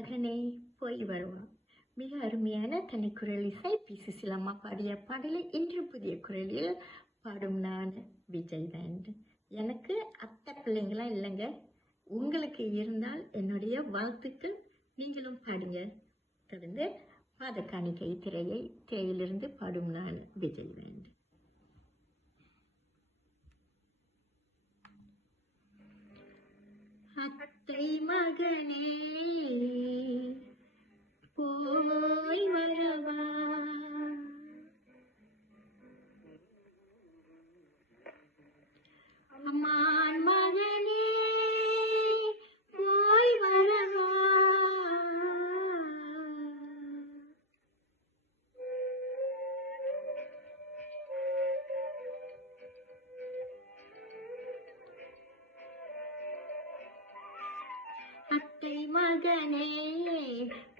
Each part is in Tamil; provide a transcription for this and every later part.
மகனே போய் வருவான். மிக அருமையான தனிக்குரல் இசை பி சுசிலம்மா பாடிய பாடலை இன்று புதிய குரலில் பாடும் நான் விஜய் தான். எனக்கு அத்தை பிள்ளைங்களாம் இல்லைங்க. உங்களுக்கு இருந்தால் என்னுடைய வாழ்த்துக்கள். நீங்களும் பாடுங்க. தொடர்ந்து பாத காணிக்கை திரையிலிருந்து பாடும் நான் விஜய் தான். அத்தை மகனே போய் வரவா, அம்மான் மகனே போய் வரவா, அத்தை மகனே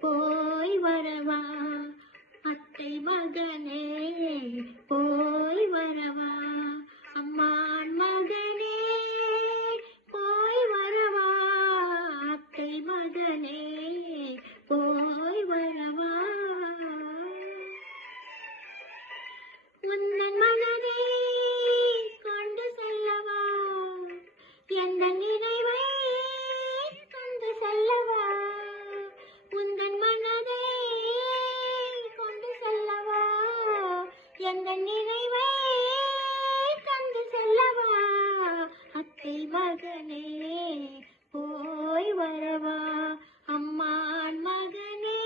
போய் வரவா, அத்தை மகனே போய் வரவா, அம்மான் மகனே போய் வரவா, அத்தை மகனே போய் வரவா, உன்னன் மனதை கொண்டு செல்லவா, எந்த நினைவை கொண்டு செல்லவா, உந்தன் மனதை கொண்டு செல்லவா, எந்த நினைவை கொண்டு செல்லவா, அத்தை மகனே போய் வரவா, அம்மான் மகனே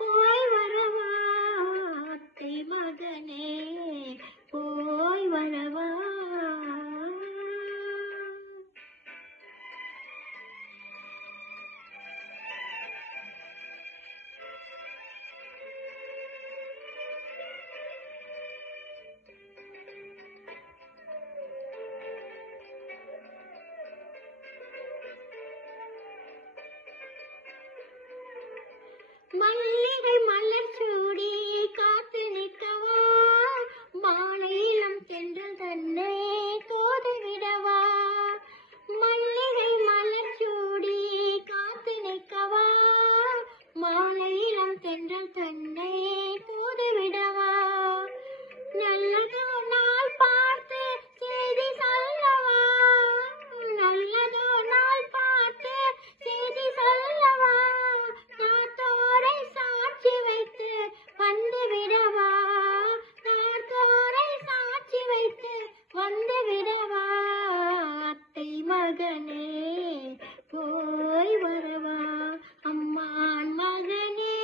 போய் வரவா, அத்தை மகனே போய் வரவா. மல்லிகை மலர் சூடி காத்து நிற்கவா, மாலையிலம் தென்றல் தன்னை தோது விடவா, மல்லிகை மலர் சூடி காத்து நிற்கவா, மாலையிலம் தென்றல் தன்னை தோது விடவா, நல்லதோ நாள் பார்த்து செய்தி சொல்லவா, நல்லதோ நாள் பார்த்து செய்தி சொல்லவா, காத்தோரை சாட்சி வைத்து வந்து விடவா, காத்தோரை சாட்சி வைத்து வந்து விடவா, அத்தை மகனே போய் வரவா, அம்மான் மகனே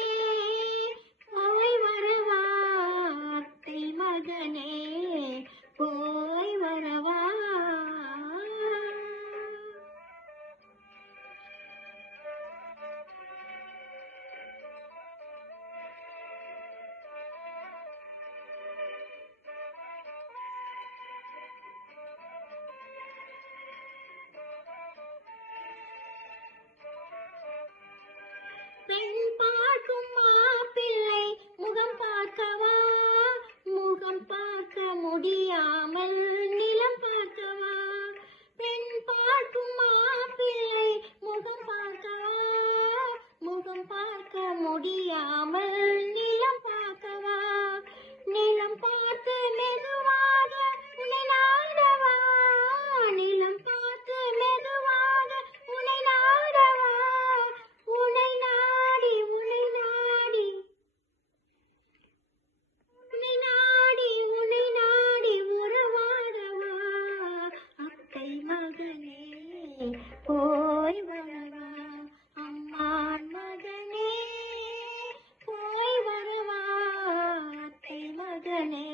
போய் வரவா, அத்தை மகனே போய் வரவா. பெண் பார்க்கும் மாப்பிள்ளை முகம் பார்க்கவா, முகம் பார்க்க முடியாமல் நிலம் பார்க்கவா, பெண் பார்க்கும் மாப்பிள்ளை முகம் பார்க்கவா, முகம் பார்க்க முடியாமல் நிலம் பார்க்கவா, நிலம் பார்த்து மெதுவாக உன்னை நாடவா, நிலம் பார்த்து மெதுவாக உன்னை நாடவா, உன்னை நாடி உன்னை நாடி உன்னை நாடி உன்னை நாடி உறவாடவா, அத்தை மகனே போய் வரவா, அம்மான் மகனே போய் வரவா, அத்தை மகனே